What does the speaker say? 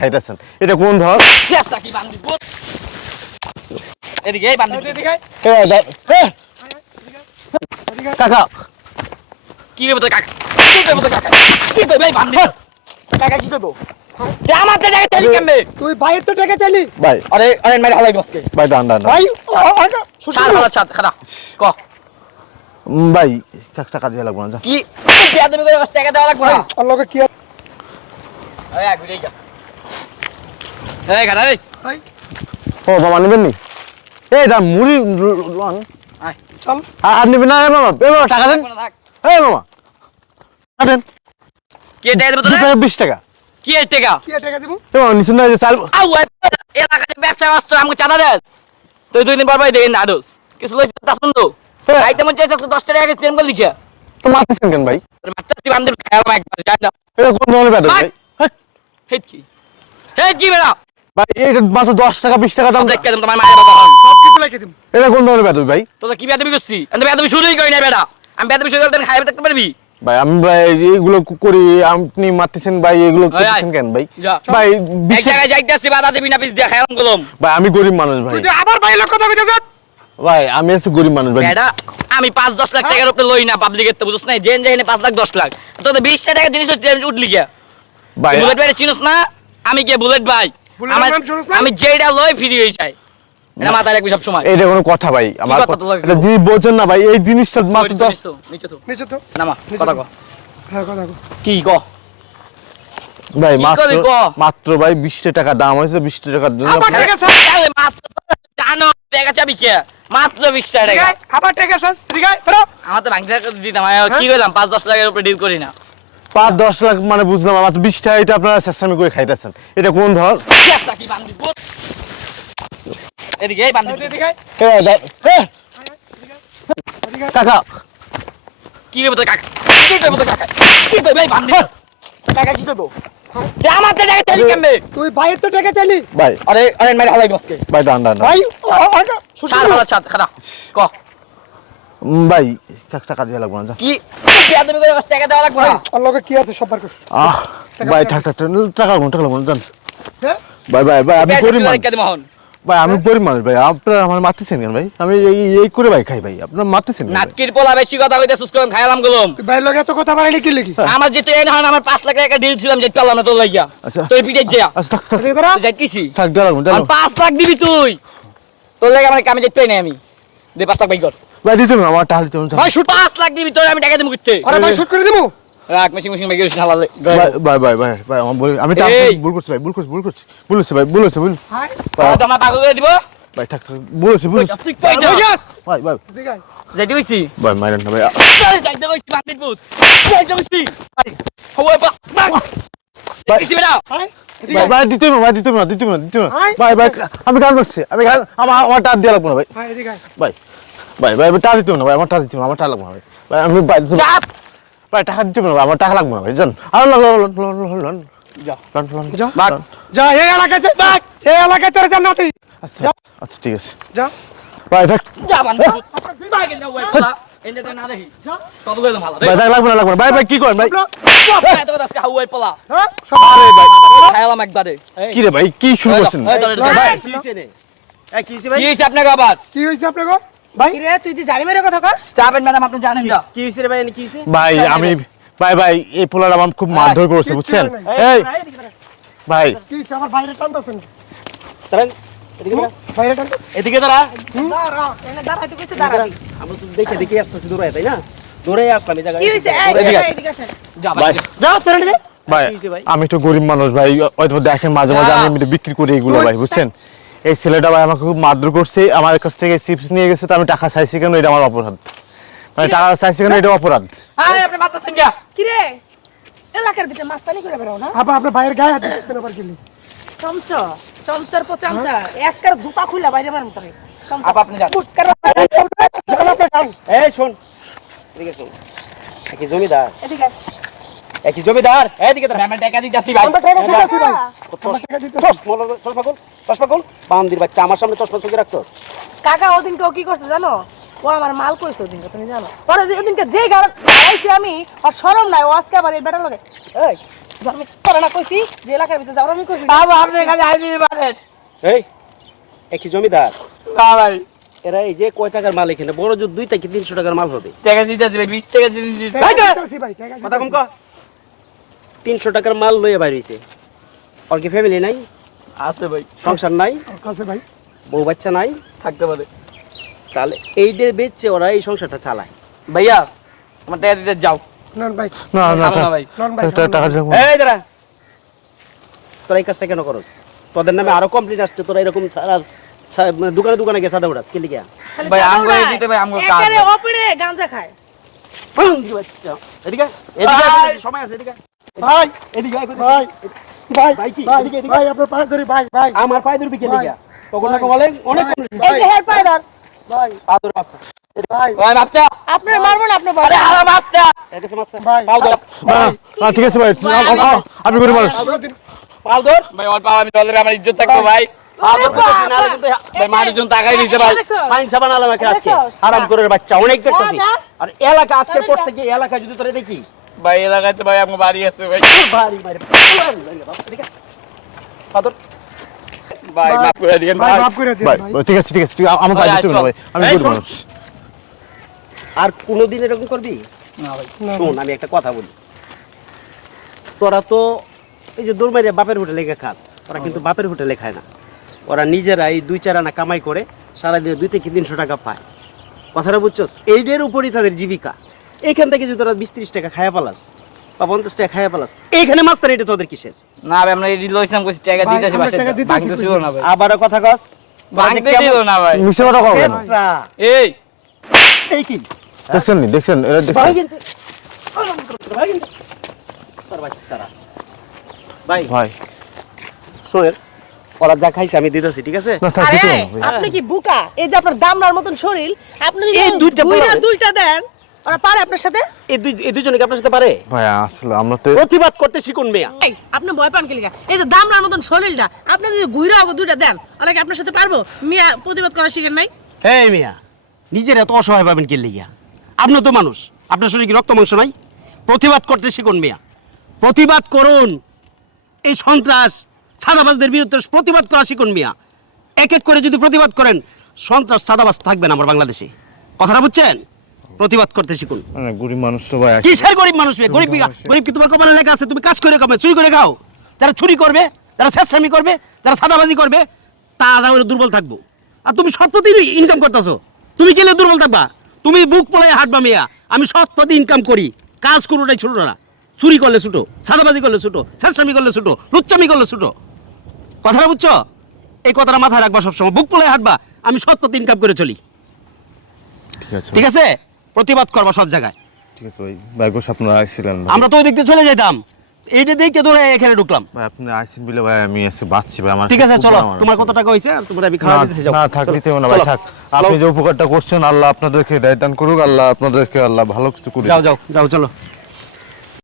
খাইতেছেন এটা কোন ধর শেষা কি বান্দি বল এদিকে এই বান্দি এদিকে কাকা কি করব তো কাকা কি করব তো কাকা কি করব এই বান্দি কাকা কি করব তে আমার টাকা চাইলি কেমনে তুই ভাইয়ের তো টাকা চাইলি ভাই আরে আরে মেরে হালাই বসকে ভাই ডান ডান ভাই ছাড় হালা ছাড় খাড়া ক ভাই টাকা দিয়ে লাগবো না যা কি বিয়া দেবে করে টাকা দেওয়া লাগবে না আল্লাহকে কি এই আগুই যা এই খাড়া এই ভাই ও বাবা নেবেন নি এই দা মুড়ি লন আয় চল আর নেবেন না মামা এ বাবা টাকা দেন থাক এই মামা দেন কে টাকা দেব তো 20 টাকা কি এই টাকা কি টাকা দেব এ মামা নিছেন না যে চাল আউ এলাকাতে ব্যবসা আসতো আমাকে চাঁদা দেস তুই দুই দিন পর ভাই দেখেন নাডোস কিছু লইছ দাসন তো আইতে মন চাইছে 10 টাকা আগে স্পেম করে লিখা তো মারতেছেন কেন ভাই মাত্রাসি বান্দির খায়া মাইক জান না এটা কোন ধরনের ব্যাপার ভাই হেড কি বেড়া ভাই এটা মাত্র 10 টাকা 20 টাকা দাম দেখ কেন তোমার মায়ের বাবা সব কিছু লিখে দেব এটা কোন ধরনের ব্যাপার ভাই তো কি বেয়াদবি করছি আমি বেয়াদবি শুরুই করি না বেড়া আমি বেয়াদবি শুরু করতে খাইবে থাকতে পারবি ভাই আমি ভাই এগুলো করি আপনি মারতেছেন ভাই এগুলো করতেছেন কেন ভাই যা ভাই এক জায়গায় যাইতাছি বাধা দিবি না পিস দিয়া খাইলাম গলম ভাই আমি গরিব মানুষ ভাই তুই আবার ভাইয়ের কথা কইতে যাস ভাই আমি আছি গরিব মানুষ ভাই বেড়া আমি 5-10 লাখ টাকার উপরে লই না পাবলিকের তো বুঝছ না জেন জেনে 5 লাখ 10 লাখ তোদের 20 টাকা জিনিস উঠলি গিয়া ভাই বুলেট ভাই চিনোস না আমি কে বুলেট ভাই বুলেটের নাম শুনিস না? আমি যেটা লই ফ্রি হই যাই এটা মাথায় রাখবি সব সময় এটা কোনো কথা ভাই আমার কথা লাগে? এটা জিনিস বোঝেন না ভাই এই জিনিসটা মাত্র 10 নিচে তো নিচে তো নামা নিচে কথা তো। কো হ্যাঁ কথা কো কি ক ভাই কি মাত্র করি ক? মাত্র ভাই 20 টাকা দাম হইছে 20 টাকা দিন আবার টাকা চাস আরে মাত্র জানো টাকা চাবি কে মাত্র 20 টাকা ঠিক আছে আবার টাকা চাস ঠিক আছে ধরো আমার তো ভাঙতে দিতাম কি কইলাম 5-10 লাখের উপরে ডিল করি না 5-10 লাখ মানে বুঝলাম মাত্র 20 টাকা এটা আপনারা চেষ্টামি করে খাইতেছেন এটা কোন ধর শেষা কি বান্দি বল এদিকে এই বান্দি এদিকে কাকা কি করব তো কাকা কি করব তো কাকা কি করব এই বান্দি কাকা কি করব তে আমার টাকা চাইলি কেমনে তুই ভাইয়ের তো টাকা চাইলি ভাই আরে আরে মেরে হালাই বসকে ভাই ডান ডান ভাই ছাড় হালা ছাড় খাড়া ক ভাই টাকা দিয়ে লাগবো না যা কি বেয়াদবি করে টাকা দেওয়া লাগবে না আল্লাহকে কি আছে সবার কর আহ ভাই টাকা লাগবো জান হ্যাঁ ভাই ভাই ভাই আমি গরিব মানুষ টাকা মোহন ভাই আমি গরিব মানুষ ভাই আপনারা আমার মারতেছেন কেন ভাই আমি এই করে ভাই খাই ভাই আপনারা মারতেছেন কেন ভাই? নাটকির পোলা বেশি কথা কইতে সুস করম খাইলাম গলম তুই ভাইয়ের লগে এত কথা বাড়াইলি কি লিখি আমার যেতে এই হন আমার 5 লাখ টাকা ডিল ছিলাম যে পেলাম না তোর লাগিয়া আচ্ছা। তুই পিটে যা আচ্ছা টাকা এদিকে ধরো যাই কিছি টাকা দিয়ে লাগবো আর 5 লাখ দিবি তুই তোর লাগে আমার কামে যেতে নাই আমি দে 5 লাখ বাই কর ভাই দিতে না আমার টাকা দিতে ভাই শুট 5 লাখ দিবি তোর আমি টাকা দেবো কিতে আরে ভাই শুট করে দিমু রাখ মেশিং মেশিং বাই করিস হালালে ভাই আমার আমি টাকা এই। ভুল করছি ভাই ভুল করছি ভুল হচ্ছে হাই তোমার পাগল করে দিব ভাই থাক ভুল হচ্ছে তুই কই ভাই যা যাস ভাই ভাই এদিকে আয়। যাইতে কইছি ভাই মারেন না ভাই যাইতে কইছি বান্দির পুত যাইতে কইছি হওয়া বা কিছি বেটা হাই এদিকে ভাই আয়। ভাই দিতে না ভাই। ভাই ভাই আমি গান করছি আমার টাকা দিয়ে লাগবো না ভাই হাই এদিকে আয়। ভাই টাকা দিতে না ভাই আমার টাকা দিতে না আমার টাকা লাগবো না ভাই ভাই আমি চাপ ভাই টাকা দিতে না ভাই আমার টাকা লাগবো না ভাই জান আর যা যা যা এই এলাকায় যা এই এলাকায় তোর জান্নাতি আচ্ছা আচ্ছা ঠিক আছে যা ভাই থাক যা বান্দির পুত বাগে না ওই পোলা এনে তো না দেখি যা সব লইলাম ভালো ভাই টাকা লাগবো না ভাই ভাই কি করেন ভাই এত কথা আজকে হাওয়াই পোলা হ্যাঁ আরে ভাই খাইলাম একবারে কি রে ভাই কি শুরু করছেন ভাই কি হইছে রে কি হইছে কি ভাই হইছে আপনাকে আবার কি হইছে আপনাকে ভাই কিরে তুই দি জানি মেরে কথা কস চাপেন ম্যাডাম আপনি জানেন না কি হইছে রে ভাই কি হইছে ভাই আমি ভাই এই পোলার আমার খুব মারধর করেছে বুঝছেন এই ভাই কি হইছে আমার ভাইরে টানতাছেন দাঁড়ান এদিকে দাঁড়া ভাইরে টানতা এদিকে দাঁড়া দাঁড়া এনে দাঁড়াইতে কইছে দাঁড়াবি আমরা তো দেখে আসতেছি দৌড়ায় তাই না দৌড়ে আসলাম এই জায়গায় কি হইছে এই এদিকে আয়। এদিকে আসেন যা ভাই ভাই যা তোর এদিকে ভাই কি হইছে ভাই? আমি তো গরিব মানুষ ভাই হয়তো দেখেন মাঝে মাঝে আমি এমনিতে বিক্রি করি এগুলো ভাই বুঝছেন এই ছেলেটা ভাই আমাকে খুব মারধর করছে আমার কাছ থেকে চিপস নিয়ে গেছে তো আমি টাকা চাইছি কেন এটা আমার অপরাধ মানে টাকা চাইছি কেন এটা অপরাধ আরে আপনি মারতেছেন কি কিরে এলাকার ভিতরে মাস্তানি করে বেরাও না আপা আপনার ভাইয়ের গায়ে হাত দিচ্ছেন আবার কি চমচা চমচার পর চামচা একবার জুতা খুইলা বাইরে মারম তোরে চমচা আপা আপনি যান ফুটকার এই শোন এদিকে শোন কি জমিদার এদিকে কি জমিদার এদিকে দাঁড়া ম্যাম টাকা দিতেছি ভাই আমরা টাকা দিতেছি ভাই আমরা টাকা দিতেছি চশমা কল বান্দির বাচ্চা আমার সামনে চশমা চোখে রাখছো কাকা ওদিনকে ও কি করছে জানো ও আমার মাল কইছে ওদিনকে তুমি জানো পরে ওদিনকে যে গাড়াইছি আমি আর শরম নাই ও আজকে আবার এই বেটার লগে এই আমি তোরা না কইছি যে এলাকার ভিতরে যাওয়ার আমি করবি না। বাবা আপনি এখানে আইনি পারেন এই একই জমিদার না ভাই এরা এই যে কয় টাকার মাল এখানে বড় জোর 2 থেকে 300 টাকার মাল হবে টাকা দিতেছি ভাই 20 টাকা দিতেছি টাকা ভাই টাকা কথা কম কর 300 টাকার মাল লইয়া বাইর হইছে ওর কি ফ্যামিলি নাই আছে ভাই সংসার নাই আছে ভাই বউ বাচ্চা নাই থাকতে পারে তাহলে এই যে বেচছে ওরা এই সংসারটা চালায় ভাইয়া আমার টাকা দিতে যাও নন ভাই না না থামো না ভাই নন ভাই টাকা জমা এই দাঁড়া তোরা এই কাজটা কেন করস তোদের নামে আরো কমপ্লেন আসছে তোরা এরকম মানে দোকানে দোকানে গিয়ে সাদা উড়াস কি লিখা খালি ভাই, চাঁদা আমগো উড়ায়। দিতে ভাই, আমগো কাজ একেবারে ভাই। ওপরে গাঁজা খায়। বাচ্চা এদিকে এদিকে ভাই। সময় আছে এদিকে ভাই এদিকে আয় কইতেছি। ভাই ভাই ভাই কি? ভাই এদিকে, এদিকে। ভাই আপনার পায়ে ধরি ভাই ভাই আমার পায়ে ধরবি কে ভাই। লিখা তখন না বলে অনেক এই যে হেড পাইদার, ভাই পা ধরে মাপসা ভাই ভাই বাচ্চা আপনার মারবো না, আপনি আরে বলেন। হারাম বাচ্চা এদিকে মাপসা ভাই। পাও ধর না ঠিক আছে ভাই আপনি গরিব মানুষ পাও ধর ভাই ওর পাওয়া আমি চলে আমার ইজ্জত থাকতো ভাই পাও ধর কইতেছি, নাহলে কিন্তু ভাই মানুষজন টাকাই দিতে ভাই দেখছো? ফাইন সাবান আলাম আজকে দেখছস? হারাম করে বাচ্চা অনেক দেখতেছি যা। আর এলাকা আজকে যা, পর যা। থেকে এলাকায় যদি তোরে দেখি ভাই এলাকায় তো ভাই আমার বাড়ি আছে ভাই বাড়ি মারে এদিকে পা ধর ভাই মাফ করে দিয়েন ভাই ভাই মাফ করে দিন ভাই ভাই ঠিক আছে ঠিক আছে আমার ভাই, পায়ে দিতে না চল। ভাই আমি এই, গরিব শোন। মানুষ আর কোনোদিন এরকম করবি না ভাই শোন আমি একটা কথা বলি তোরা তো এই যে দোলমাইরে বাপের হোটেলে লেগে খাস ওরা কিন্তু বাপের হোটেলে খায় না ওরা নিজেরাই 2-4 আনা কামাই করে সারাদিনে 2 থেকে 300 টাকা পায় কথাটা বুঝছস এইটার উপরই তাদের জীবিকা এইখান থেকে যদি তোরা 20-30 টাকা খায়া পালাস বা 50 টাকা খায়া পালাস এইখানে মাস্টার এটা তোদের কিসের না ভাই আমরা এডি লইছিলাম কইছি টাকা ভাই, দিতেছি আমরা বাসা টাকা দিতেছি ভাঙতে ছিল না ভাই আবারও কথা কস ভাঙতে ছিল না ভাই মিশে কথা কবেন কেসরা, এই এই কি দেখছেন নি দেখছেন এটা দেখছেন ভাই কিন্তু ভাই কিন্তু তোর বাচ্চারা ভাই ভাই শোনেন ওরা যা খাইছে আমি দিতেছি ঠিক আছে না থাক আরে দিতে হবে না ভাই। আপনি কি বুকা? এই যে আপনার দামড়ার মতন শরীর, আপনি যদি এই দুইটা বড়। দুইটা দেন, ওরা পারে আপনার সাথে? এই দুজনে কি আপনার সাথে পারে ভাই আসলে আমরা তো প্রতিবাদ করতে শিখুন মেয়া এই, আপনি ভয় পান কি লিগা? এই যে দামড়ার মতন শরীরটা, আপনি যদি ঘুরে আগো দুইটা দেন, ওরা কি আপনার সাথে পারবো? মিয়া প্রতিবাদ করা শিখেন নাই? এই মিয়া নিজের এত অসহায় পাবেন কে লিগিয়া আপনি তো মানুষ আপনার শরীরে কি রক্ত মাংস নাই প্রতিবাদ করতে শিখুন মিয়া প্রতিবাদ করুন এই সন্ত্রাস ছাদাবাজদের বিরুদ্ধে প্রতিবাদ করা শিখুন মিয়া এক এক করে যদি প্রতিবাদ করেন সন্ত্রাস ছাদাবাজ থাকবে না আমার বাংলাদেশে কথাটা বুঝছেন প্রতিবাদ করতে শিখুন মানে গরিব মানুষ তো ভাই কিসের গরিব মানুষ মেয়ে গরিব গরিব কি তোমার কপালে লেখা আছে তুমি কাজ করে খাবে চুরি করে খাও যারা চুরি করবে যারা ছেঁচড়ামি করবে যারা সাদাবাজি করবে তারা ওরা দুর্বল থাকবো আর তুমি সৎ পথে ইনকাম করতেছো তুমি গেলে দুর্বল থাকবা তুমি বুক পলায় হাঁটবা মেয়া আমি সৎ পথে ইনকাম করি কাজ কোনোটাই ছোট না চুরি করলে ছোটো সাদাবাজি করলে ছোটো ছেঁচড়ামি করলে ছোটো লুচ্চামি করলে ছোটো কথাটা বুঝছো এই কথাটা মাথায় রাখবা সবসময় বুক পলায় হাঁটবা আমি সৎ পথে ইনকাম করে চলি ঠিক আছে ঠিক আছে প্রতিবাদ করবা সব জায়গায় ঠিক আছে ভাই ভাই গোস আপনারা আইছিলেন ভাই। আমরা তো ওই দিক দিয়ে চলে যেতাম এইটা দেখে ধরে এখানে ঢুকলাম ভাই আপনি আইছেন বলে ভাই আমি এসে বাঁচছি ভাই আমার ঠিক আছে খুব চলো বড় মানুষ। তোমার কত টাকা হয়েছে আর তোমরা আমি খাওয়া না, দিতে যাও না থাক দিতে হবে না ভাই চলো, থাক চলো। আপনি যে উপকারটা করছেন আল্লাহ আপনাদেরকে দায়দান করুক আল্লাহ আপনাদেরকে আল্লাহ ভালো কিছু করুক যাও যাও যাও চলো